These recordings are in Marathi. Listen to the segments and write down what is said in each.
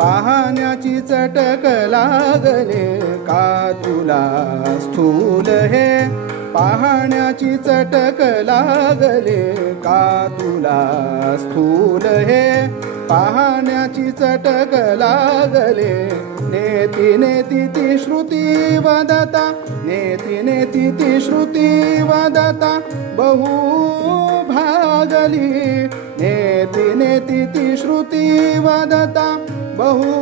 पाहण्याची चटक लागले का तुला स्थूल हे पाहण्याची चटक लागले का तुला स्थूल हे पाहण्याची चटक लागले नेती नेती ती श्रुती वदता नेती नेती ती श्रुती वदता बहु भागली नेती नेती ती श्रुती वदता बहु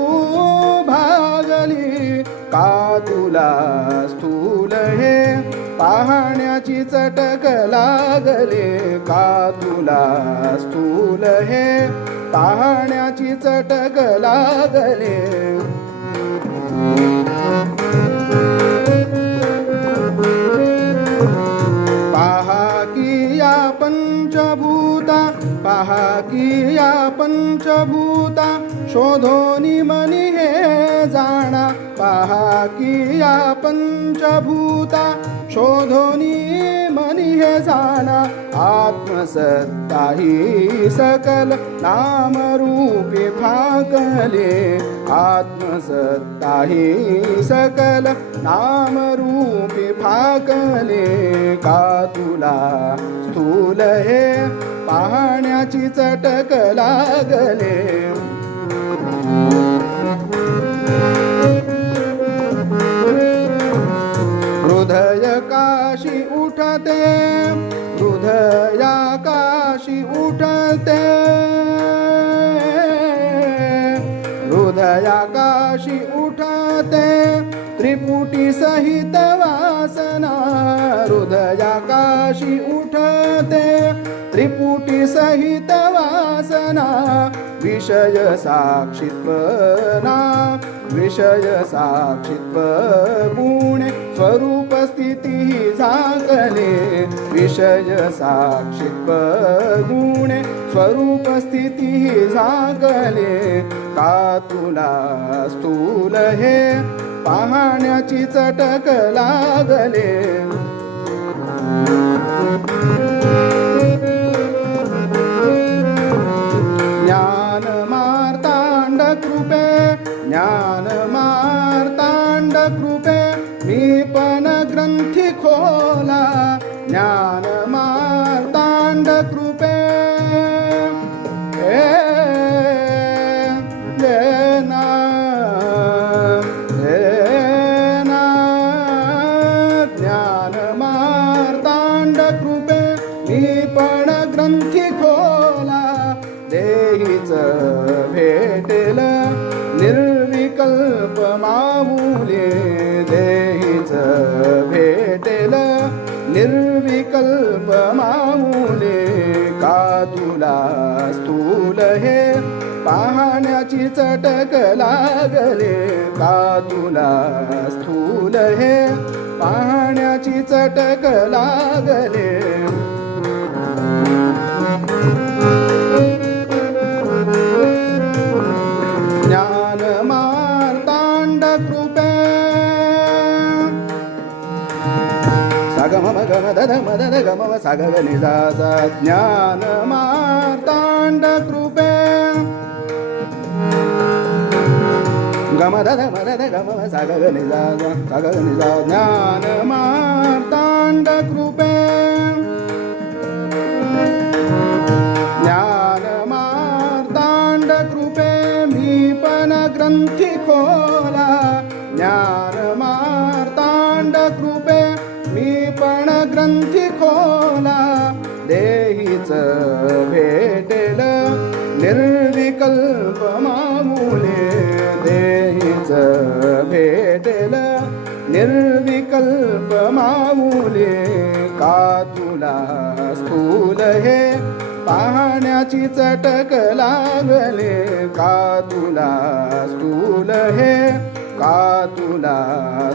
भागली का तुला स्थूल हे पाहण्याची चटक लागले का तुला स्थूल हे पाहण्याची चटक लागले पहा की या पंचभूता पहा की या पंचभूता शोधोनी मनी हे जाणा पहा की या पंचभूता शोधोनी मनी हे जाणा आत्मसत्ता ही सकल नामरूपी फाकले आत्मसत्ता ही सकल नामरूपी फाकले का तुला स्थूल हे पाहण्याची चटक लागले हृदय काशी उठते हृदया काशी उठते हृदया काशी उठते त्रिपुटी सहित वासना हृदया काशी उठते त्रिपुटी सहित वासना विषय साक्षित्वना विषय साक्षित्व गुणे स्वरूप स्थिती झाकले विषय साक्षित्व गुणे स्वरूप स्थिती झाकले का तुला स्थूल हे पाहण्याची चटक लागले ज्ञान मार्तांड कृपे ज्ञान मार्तांड कृपे मी पण ग्रंथी खोला ज्ञान मार्तांड कृपे ज्ञान मार्तांड कृपे मी पण ग्रंथी खोला देहीच भेटेल निर्विकल्प मामुले देहीच भेटेल निर्विकल्प मामुले का तुला स्थूल हे पाहण्याची चटक लागले का तुला स्थूल हे पाहण्याची चटक लागले ज्ञान मार्तांड कृपे सागम गम दद मदद गम साग निजा ज्ञान मार्तांड कृपे गम दद मदद गम साग निजा ज्ञान मार्तांड कृपे ज्ञान मार्तांड कृपे मी पण ग्रंथी खोला ज्ञान मार्तांड कृपे मी पण ग्रंथी खोला देहीच भेटेल निर्विकल्प मामुले देहीच भेटेल निर्विकल्प मामुले का तुला स्थूल हे पाहण्याची चटक लागले का तुला स्थूल हे का तुला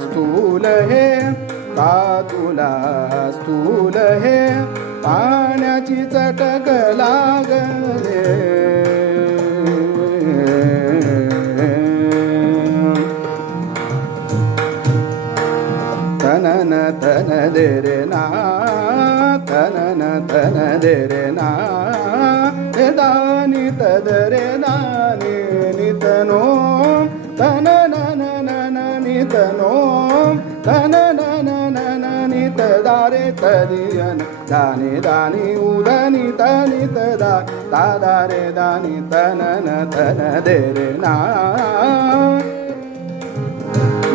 स्थूल हे का तुला स्थूल हे पाहण्याची चटक लागले तनन तन दे रे ना तनन तन दे रे ना दानी तद रे नानी नित ನಿತನೋ ತನ ನನ ನನ ನಿತನೋ ತನ ನನ ನನ ನಿತ ದಾರೆ ತದಿಯನ ದಾನಿ ದಾನಿ ಉದನಿ ತನಿ ತದ ದಾರೆ ದಾನಿ ತನನ ತನ ದೇರೆ ನಾ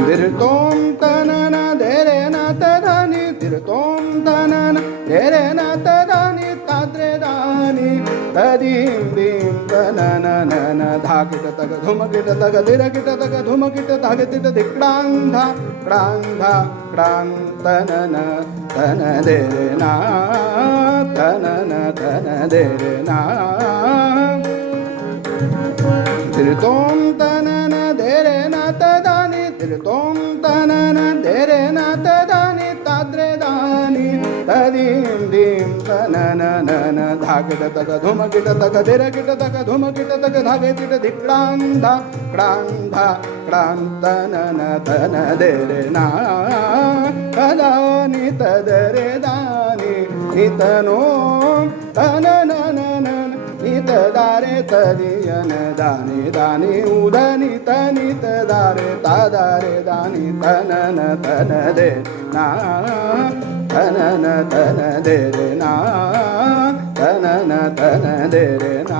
ದಿರ್ತೋಂ ತನನ ದೇರೆ ನ ತದಾನಿ ದಿರ್ತೋಂ ತನನ ದೇರೆ ನ ತದಾನಿ ತಾದ್ರೆ ದಾನಿ ತದೀಂ ದೀಂ ತನನ ನನ ಧಾಕಿಟ ತಗ ಧುಮಕಿಟ ತಗ ದಿರಕಿಟ ತಗ ಧುಮಕಿಟ ತಗತಿಟ ದಿಕ್ಡಾಂಧ ಕ್ರಾಂಧ ಕ್ರಾಂತನನ ತನ ದೇರೆ ನಾ ತನನ ತನ ದೇರೆ ನಾ ದಿರ್ತೋಂ ತನನ ದೇರೆ ನ ತದಾನಿ ದಿರ್ತೋಂ ತನನ ದೇರೆ ನ ತದಾನಿ ತಾದ್ರೆ ದಾನಿ ತದೀಂ ದೀಂ ತನನ ನನ ಧಾಕಿಟ ತಗ ಧುಮಕಿಟ ತಗ ದಿರಕಿಟ ತಗ ಧುಮಕಿಟ ತಗ ಧಾಗೆತಿಟ ಧಿಕ್ರಾಂಧ ಕ್ರಾಂಧ ಕ್ರಾಂತನನ ತನ ದೇರೆ ನಾ ತದಾನಿ ತದರೆ ದಾನಿ ನಿತನೋ ತನನ ನನ ನಿತ ದಾರೆ ತದಿಯನ ದಾನಿ ದಾನಿ ಉದನಿ ತನಿ ತದಾರೆ ತಾದಾರೆ ದಾನಿ ತನನ ತನ ದೇ ನಾ ತನನ ತನ ದೇರೆ ನಾ ತನನ ತನ ದೇರೆ ನಾ